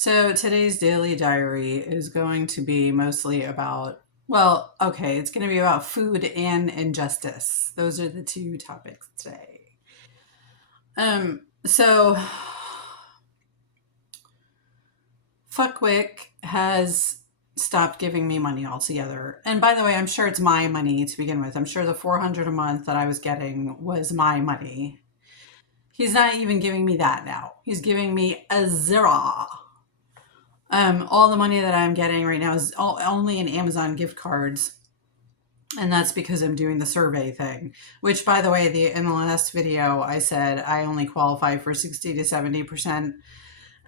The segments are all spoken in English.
So today's daily diary is going to be mostly about, well, okay, it's going to be about food and injustice. Those are the two topics today. So Fuckwick has stopped giving me money altogether. And by the way, I'm sure it's my money to begin with. I'm sure the 400 a month that I was getting was my money. He's not even giving me that now. He's giving me a zero. All the money that I'm getting right now is only in Amazon gift cards, and that's because I'm doing the survey thing. Which, by the way, in the last video, I said I only qualify for 60 to 70%,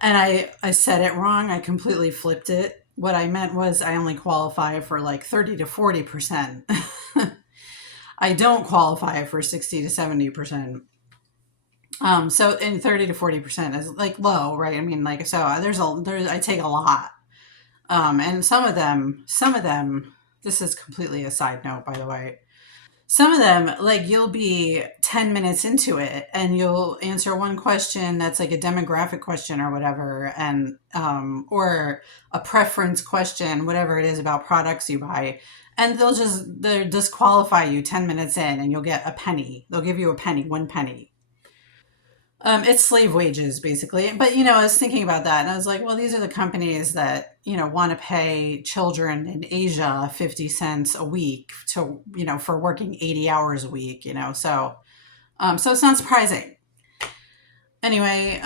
and I said it wrong. I completely flipped it. What I meant was I only qualify for like 30 to 40%. I don't qualify for 60 to 70%. So in 30 to 40% is like low, right? I mean, like, so there's I take a lot. And some of them, this is completely a side note, by the way. Some of them, like, you'll be 10 minutes into it and you'll answer one question that's like a demographic question or whatever, and, or a preference question, whatever it is about products you buy. And they'll disqualify you 10 minutes in and you'll get a penny. They'll give you a penny, 1 penny. It's slave wages, basically. But, I was thinking about that and I was like, well, these are the companies that, want to pay children in Asia 50 cents a week for working 80 hours a week, so it's not surprising. Anyway,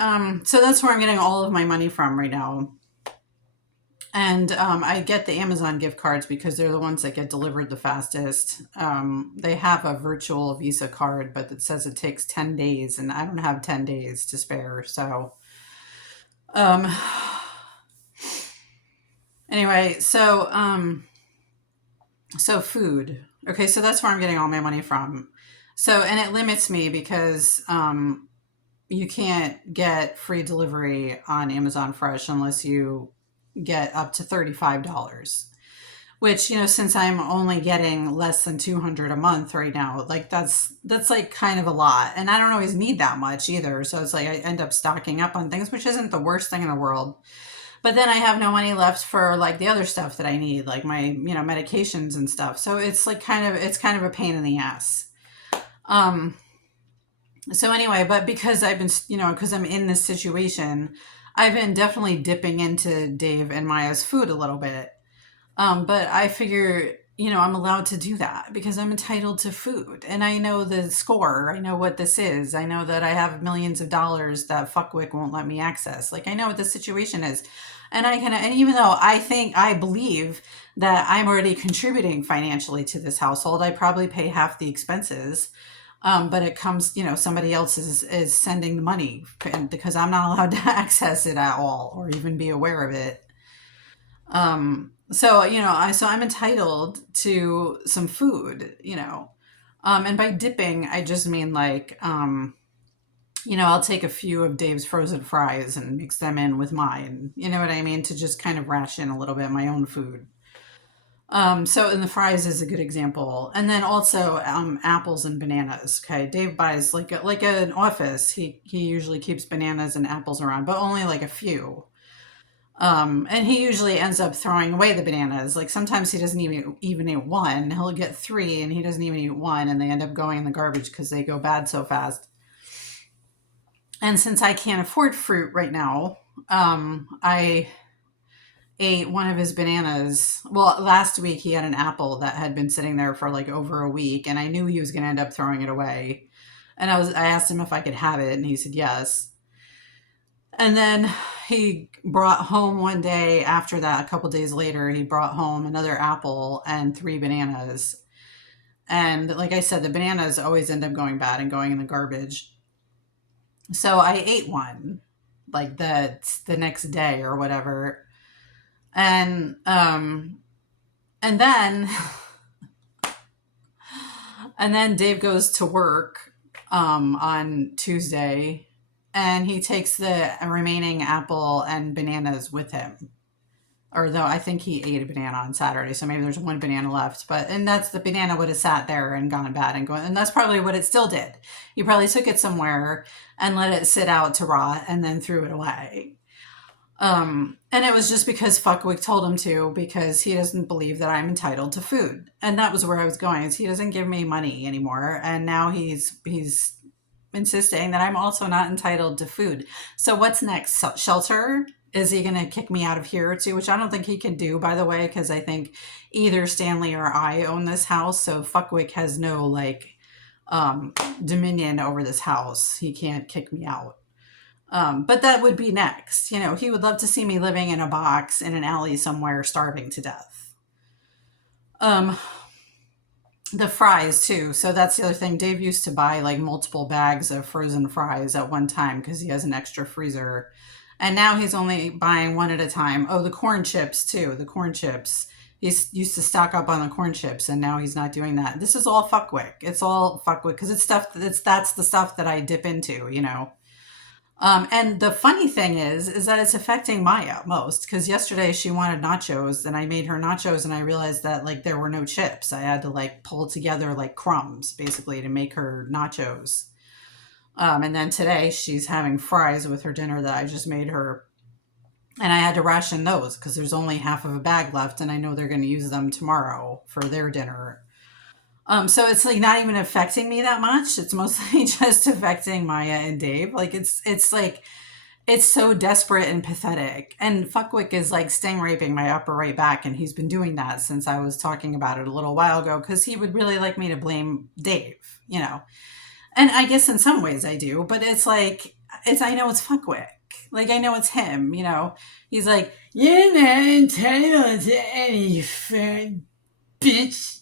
so that's where I'm getting all of my money from right now. And I get the Amazon gift cards because they're the ones that get delivered the fastest. They have a virtual Visa card, but it says it takes 10 days, and I don't have 10 days to spare. So, um, anyway, so food. Okay, so that's where I'm getting all my money from. So, and it limits me because you can't get free delivery on Amazon Fresh unless you get up to $35, which, since I'm only getting less than 200 a month right now, like that's like kind of a lot, and I don't always need that much either, so it's like I end up stocking up on things, which isn't the worst thing in the world. But then I have no money left for like the other stuff that I need, like my, medications and stuff. So it's like kind of a pain in the ass. um so anyway, but because I've been, because I'm in this situation, I've been definitely dipping into Dave and Maya's food a little bit. But I figure, I'm allowed to do that because I'm entitled to food. And I know the score. I know what this is. I know that I have millions of dollars that Fuckwick won't let me access. Like, I know what the situation is. And even though I believe that I'm already contributing financially to this household, I probably pay half the expenses. But it comes, somebody else is sending the money because I'm not allowed to access it at all or even be aware of it. So, I'm entitled to some food, and by dipping, I just mean like, I'll take a few of Dave's frozen fries and mix them in with mine. You know what I mean? To just kind of ration a little bit my own food. So, and the fries is a good example. And then also, apples and bananas. Okay. Dave buys like an office. He usually keeps bananas and apples around, but only like a few. And he usually ends up throwing away the bananas. Like sometimes he doesn't even eat one. He'll get three and he doesn't even eat one, and they end up going in the garbage because they go bad so fast. And since I can't afford fruit right now, I ate one of his bananas. Well, last week he had an apple that had been sitting there for like over a week, and I knew he was going to end up throwing it away. And I asked him if I could have it, and he said yes. And then he brought home one day after that, a couple days later, he brought home another apple and three bananas. And like I said, the bananas always end up going bad and going in the garbage. So I ate one like the next day or whatever. And and then and then Dave goes to work on Tuesday, and he takes the remaining apple and bananas with him. Or though I think he ate a banana on Saturday, so maybe there's one banana left. But and that's the banana would have sat there and gone bad and that's probably what it still did. He probably took it somewhere and let it sit out to rot and then threw it away. And it was just because Fuckwick told him to, because he doesn't believe that I'm entitled to food. And that was where I was going, is he doesn't give me money anymore. And now he's insisting that I'm also not entitled to food. So what's next? Shelter? Is he going to kick me out of here too? Which I don't think he can do, by the way, because I think either Stanley or I own this house. So Fuckwick has no like dominion over this house. He can't kick me out. But that would be next. You know, he would love to see me living in a box in an alley somewhere, starving to death. Um, the fries too. So that's the other thing. Dave used to buy like multiple bags of frozen fries at one time because he has an extra freezer. And now he's only buying one at a time. Oh, the corn chips too. The corn chips. He used to stock up on the corn chips, and now he's not doing that. This is all Fuckwick. It's all Fuckwick because it's stuff that's the stuff that I dip into, you know. And the funny thing is that it's affecting Maya most, because yesterday she wanted nachos and I made her nachos and I realized that like there were no chips. I had to like pull together like crumbs basically to make her nachos. And then today she's having fries with her dinner that I just made her. And I had to ration those because there's only half of a bag left and I know they're going to use them tomorrow for their dinner. So it's like not even affecting me that much. It's mostly just affecting Maya and Dave. Like it's like it's so desperate and pathetic. And Fuckwick is like sting raping my upper right back, and he's been doing that since I was talking about it a little while ago because he would really like me to blame Dave, you know. And I guess in some ways I do, but it's like it's I know it's Fuckwick. Like I know it's him, you know. He's like, "You're not entitled to any food, bitch."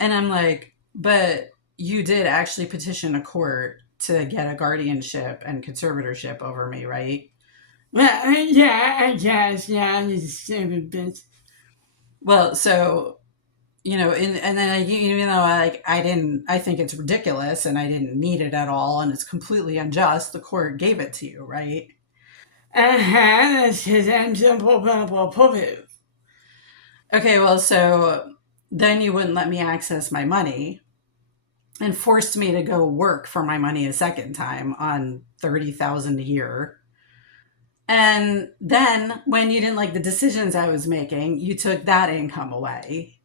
And I'm like, but you did actually petition a court to get a guardianship and conservatorship over me, right? Well, yeah, I guess. Yeah, I'm just a stupid bitch. Well, so, you know, and then even though I didn't, I think it's ridiculous and I didn't need it at all and it's completely unjust, the court gave it to you, right? That's because I'm simple, puppet. Okay, well, so then you wouldn't let me access my money and forced me to go work for my money a second time on 30,000 a year. And then when you didn't like the decisions I was making, you took that income away,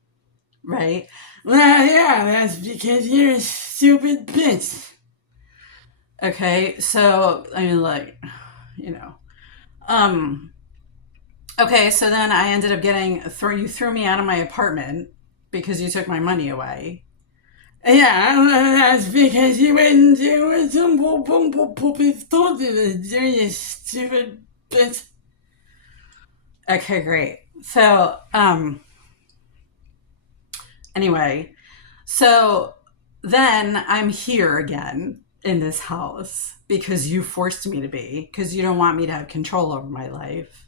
right? Well, yeah, that's because you're a stupid bitch. Okay, so I mean, like, you know, um, okay, so then I ended up getting you threw me out of my apartment because you took my money away. Yeah, that's because you went into a simple pumple puppy thought it was you stupid bitch. Okay, great. So, anyway, so then I'm here again in this house because you forced me to be, because you don't want me to have control over my life.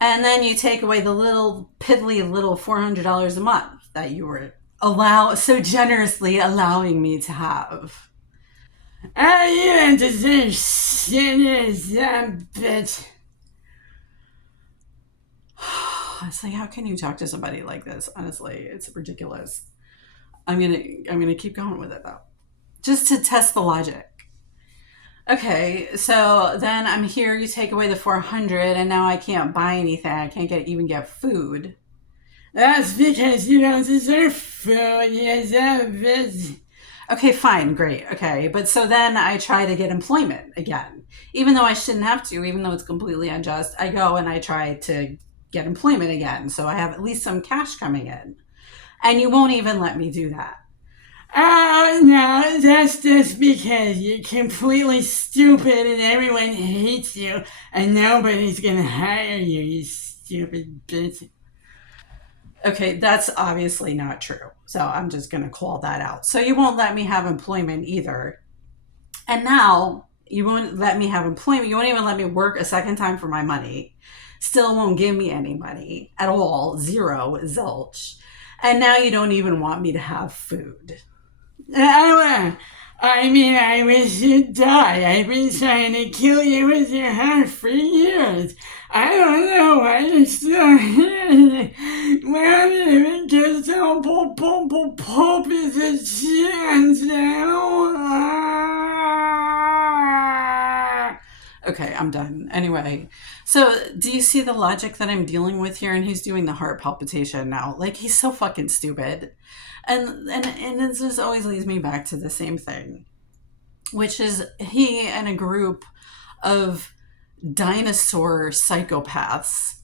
And then you take away the little piddly little $400 a month that you were so generously allowing me to have. You don't deserve shit, you dumb bitch. It's like, how can you talk to somebody like this? Honestly, it's ridiculous. I'm gonna keep going with it though, just to test the logic. Okay, so then I'm here. You take away the 400, and now I can't buy anything. I can't even get food. That's because you don't deserve food. You deserve it. Okay, fine, great. Okay, but so then I try to get employment again, even though I shouldn't have to. Even though it's completely unjust, I go and I try to get employment again, so I have at least some cash coming in. And you won't even let me do that. Oh, no, that's just because you're completely stupid and everyone hates you and nobody's gonna hire you, you stupid bitch. Okay, that's obviously not true. So I'm just gonna call that out. So you won't let me have employment either. And now you won't let me have employment. You won't even let me work a second time for my money. Still won't give me any money at all. Zero, zilch. And now you don't even want me to have food. I mean, I wish you'd die. I've been trying to kill you with your heart for years. I don't know why you're still here. Well, even give some puppies a chance now. Okay, I'm done. Anyway, so do you see the logic that I'm dealing with here? And he's doing the heart palpitation now. Like, he's so fucking stupid. And it just always leads me back to the same thing, which is he and a group of dinosaur psychopaths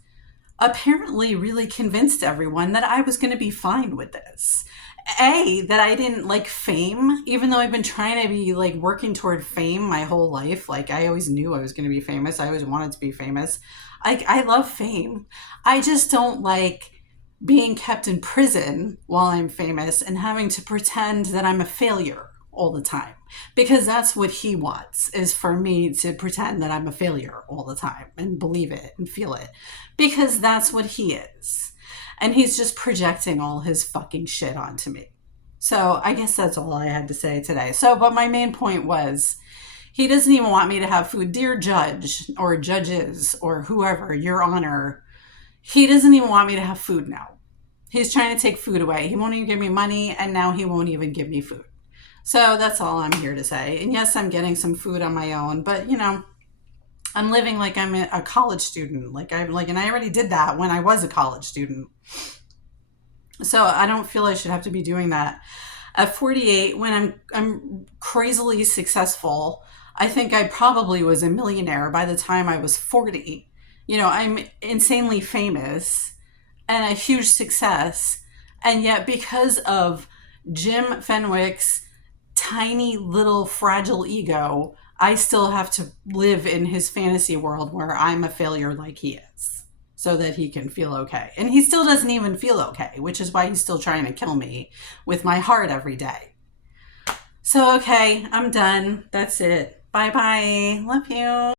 apparently really convinced everyone that I was going to be fine with this. That I didn't like fame, even though I've been trying to be like working toward fame my whole life. Like, I always knew I was going to be famous. I always wanted to be famous. I love fame. I just don't like being kept in prison while I'm famous and having to pretend that I'm a failure all the time, because that's what he wants, is for me to pretend that I'm a failure all the time and believe it and feel it, because that's what he is. And he's just projecting all his fucking shit onto me. So I guess that's all I had to say today. But my main point was, he doesn't even want me to have food. Dear judge or judges or whoever, your honor, he doesn't even want me to have food now. He's trying to take food away. He won't even give me money, and now he won't even give me food. So that's all I'm here to say. And yes, I'm getting some food on my own, but I'm living like I'm a college student. And I already did that when I was a college student. So I don't feel I should have to be doing that at 48 when I'm crazily successful. I think I probably was a millionaire by the time I was 40. I'm insanely famous and a huge success. And yet, because of Jim Fenwick's tiny little fragile ego, I still have to live in his fantasy world where I'm a failure like he is, so that he can feel okay. And he still doesn't even feel okay, which is why he's still trying to kill me with my heart every day. So, okay, I'm done. That's it. Bye-bye. Love you.